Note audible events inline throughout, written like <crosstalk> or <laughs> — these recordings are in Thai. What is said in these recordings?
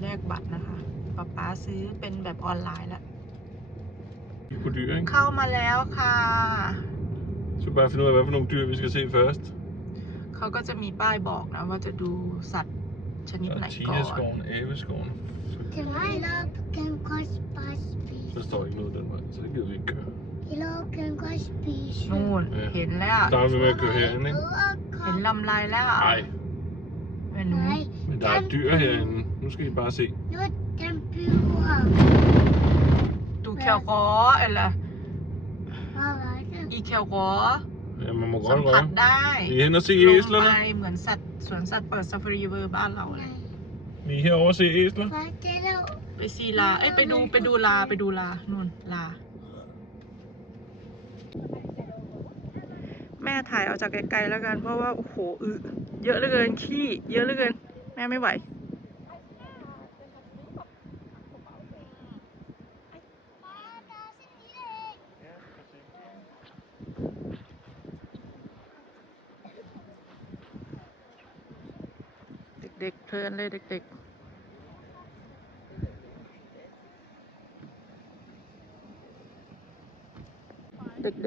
แลกบัตรนะคะป้าป้าซื้อเป็นแบบออนไลน์ละเข้ามาแล้วค่ะสุดแฟินู้นแบบนู้นดูวิสกีเซีฟิร์สเขาก็จะมีป้ายบอกนะว่าจะดูสัตว์ชนิดไหนก่อนทีนี้ก่อนเอเวสก่อนเทไล่์ล็อปเกมคอสปาสพีสต่ออีกนู่นด้ไหมสักกี่วิกเกอร์ล็อปเกมคอสปีสนู่นเห็นแล้วตามไปไหมก็เห็นนี่เห็นลำลายแล้วไอ้ไอ้ Men der er dyr herinde. Nu skal I bare se. Nu er den byver. Du kan røre, eller... I kan røre. Ja, man må godt røre. ได้ Vi er henne og se ลง æsler. ไปเหมือนสัตว์สวนสัตว์เปิดซาฟารีเวิร์บ้านเราเลย Vi er herovre og se æsler. ฟ้าจะเล่าไปซีลาเอ้ยไปดูไปดูลาไปดูลานู่นลาแม่ถ่ายเอาจากไกลๆแล้วกันเพราะว่าโอ้โหอึเยอะเหลือเกินขี้เยอะเหลือเกินแม่ไม่ ไหว เด็กๆเพลินเลย เด็ก ๆ เด็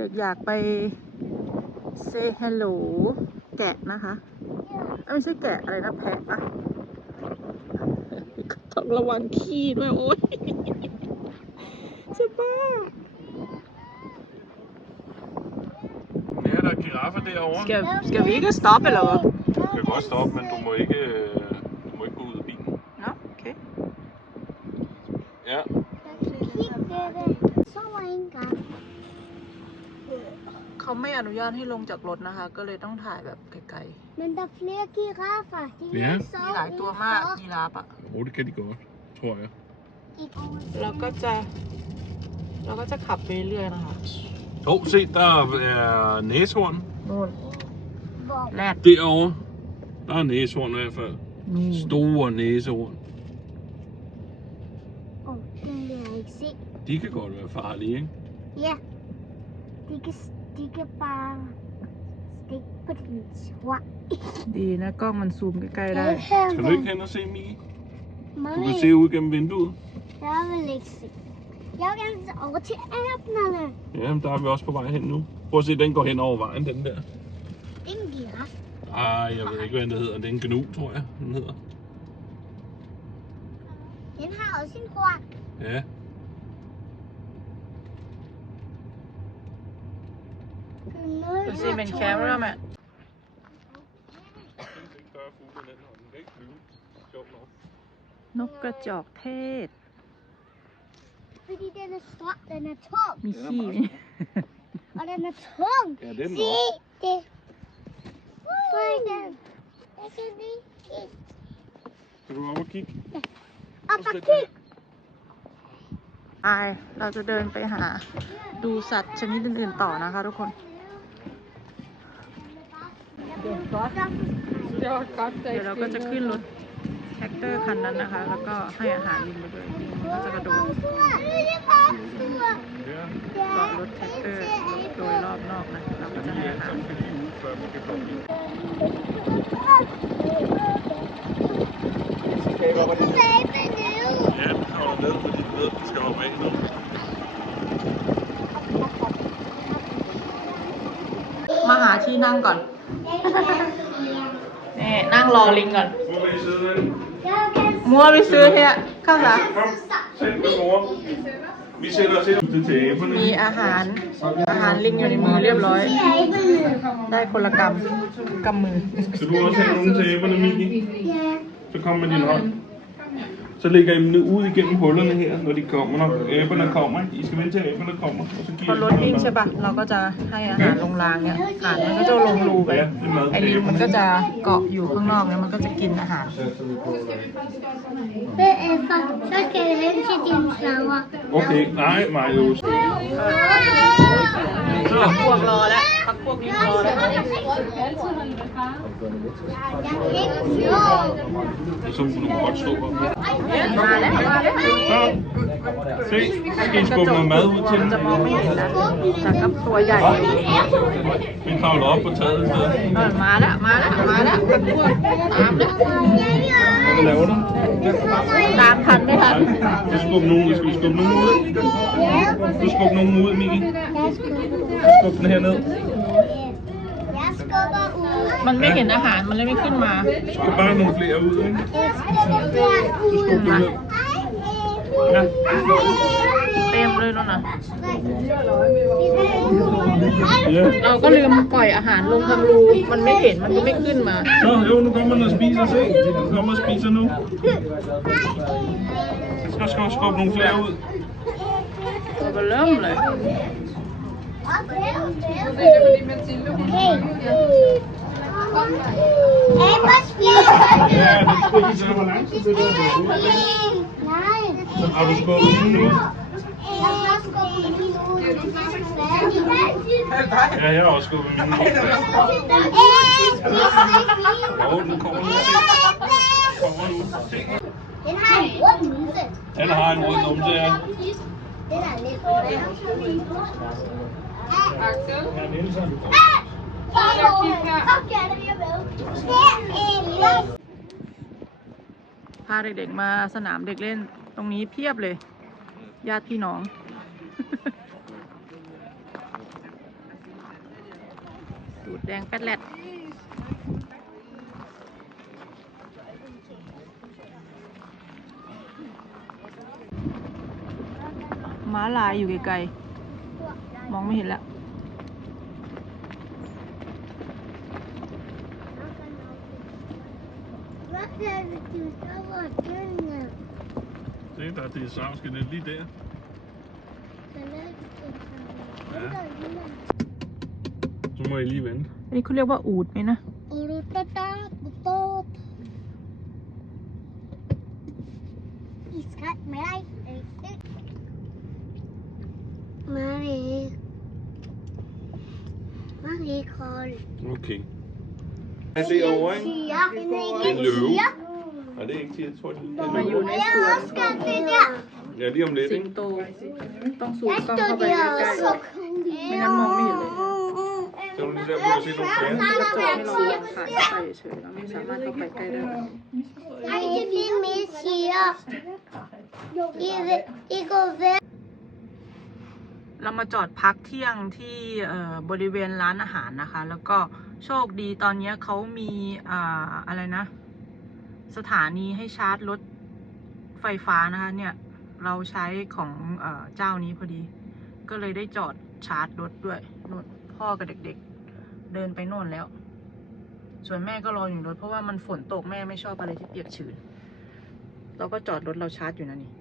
ก ๆ อยากไป say hello แกะ นะคะเอาไม่ใช่แกะอะไรนะแพะปะต้องระวังขี้ด้วยโอ๊ยจะบ้า <laughs> Mere der er giraffer derovre. Skal, skal vi ikke stoppe, eller hvad? Du kan godt stoppe, men du må ikke, øh, du må ikke gå ud af bilen. Nå, okay. Ja. Kig det, så var en gang. ขาไม่อนุญาตให้ลงจากรถนะคะก็เลยต้องถ่ายแบบไกลๆมันจะเฟลกี่ครับฝาที่นี่มีหลายตัวมากมีราบอ่ะโอ้ดีแค่ดีกว่าถอยอ่ะแล้วก็จะเราก็จะขับไปเรื่อยนะคะโอ้สิตาเอ่อเนสวนนู่นแรกเดียวตาเนสวนเลยฝรั่งสตูว์เนสวนโอ้ที่ไหนสิที่ก็ก่อนเลยฝรั่งเนี่ยที่ก็ de kan bare stikke på din tror. Det er når gong man zoomer ใกล้ๆได้ Skal du ikke hen og se Mie? Du kan se ud gennem vinduet. Jeg vil ikke se. Jeg vil gerne over til æbnerne. Jamen, der er vi også på vej hen nu. Prøv at se, den går hen over vejen, den der. En giraf. Ej, jeg ved ikke, hvad den hedder. Det er en gnu, tror jeg, den hedder. Den har også en horn. Ja. Du kan se med en kamera, mand. นกกระจอกเทศพอดีเดนสตอปเดนทอมมีขี้เดนทอมสีเดนฟูเดนเอซันดี้คิกรู้ว่ามันคิกอัปคิกไปเราจะเดินไปหา ดูสัตว์ชนิดอื่นๆต่อนะคะทุกคนเดี๋ยวเราก็จะขึ้นรถแท็กเตอร์คันนั้นนะคะ แล้วก็ให้อาหารลิงไปด้วยลิงก็จะกระโดดเการถแท็กเตอร์โดยรอบนอกนะเราก็จะให้อาหารหาที่นั่งก่อนนี่นั่งรอลิงก่อน มัวไปซื้อเฮียข้าวสารมีอาหาร อาหารลิงอยู่ในมือเรียบร้อย ได้คนละกำกำมือ Så lægger I dem ned ud igennem hullerne her, når de kommer, når æberne kommer. I skal vente til æberne kommer, og så giver I dem วิ่ง noget ใช่ a d e ะเราก็จะใ g ้อาหารลงรางเนี่ยอ Ja, det er mad ไอ til ลิงมัน æberne. ก็จะเกาะอยู่ข้างนอกแล้วมันก็จะกินอาหาร Bagefter, så skal jeg hen til din slanger. Okay, nej, m r i o พวกรอแล้วพักพวกรอแล้ว Jeg kan ikke nå. Det er sådan, du a n g Se, skal I skubbe noget mad ud til dem? Der kom store jeg. Vi kravler op på taget i stedet. Marla, Marla, Marla. Hvad laver du? Der er pande her. Du skubber nogen Skal vi skubbe nogen ud? Du skubber nogen ud, Miki. Skub den her ned. มันไม่เห็นอาหารมันเลยไม่ขึ้นมาบ้านหนูเปลี่ยนเต็มเลยนะเราก็ลืมปล่อยอาหารลงทางรูมันไม่เห็นมันก็ไม่ขึ้นมาเดี๋ยวนุกอมันสปีซ่าสิก็มสปีซ่านุสก๊อตก๊อบสก๊อบนุ่งเฟลว์บอลเล่เลย अब उसको Ja, jeg har også gået med min. Åh, den kommer nu. Kommer nu. Den har en rød numse. Den har en rød numse, ja. Den er lidt rød. Axel. Ja, Nielsen. พาเด็กๆมาสนามเด็กเล่นตรงนี้เพียบเลย ญาติพี่น้องดูดแดงแป๊ดแลดม้าลายอยู่ไกลๆมองไม่เห็นแล้ว Det Se, der er dinosaurskelet lige der. Ja. Så må I lige vente. Vi kunne lave 8 minder. I skal med Marie. Marie, Karl. Okay. Jeg ser over, ikke? Det er en løve. อันนี้ी ज छोड़ มาอยู่ในสวนของ डैडी ह เลยสิงโตต้องสูดต้องเข้าไปไม่งั้นมองไม่เห็นเลย च ल ร नीचे अपने उसी लोग ก हैं ระจะให้เราเลียขาเไปเฉยๆเราไม่สามารถเข้าไปใกล้ได้ไอ้ที่มีเชีย s Chia. Even e a g เรามาจอดพักเที่ยงที่บริเวณร้านอาหารนะคะ แล้วก็โชคดีตอนนี้เขามีอ่าอะไรนะสถานีให้ชาร์จรถไฟฟ้านะคะเนี่ยเราใช้ของเอเจ้านี้พอดี ก็เลยได้จอดชาร์จรถด้วยนนพ่อกับเด็กๆ เดินไปโน่นแล้ว ส่วนแม่ก็รออยู่รถ เพราะว่ามันฝนตกแม่ไม่ชอบอะไรที่เปียกชื้นเราก็จอดรถเราชาร์จอยู่นะนี่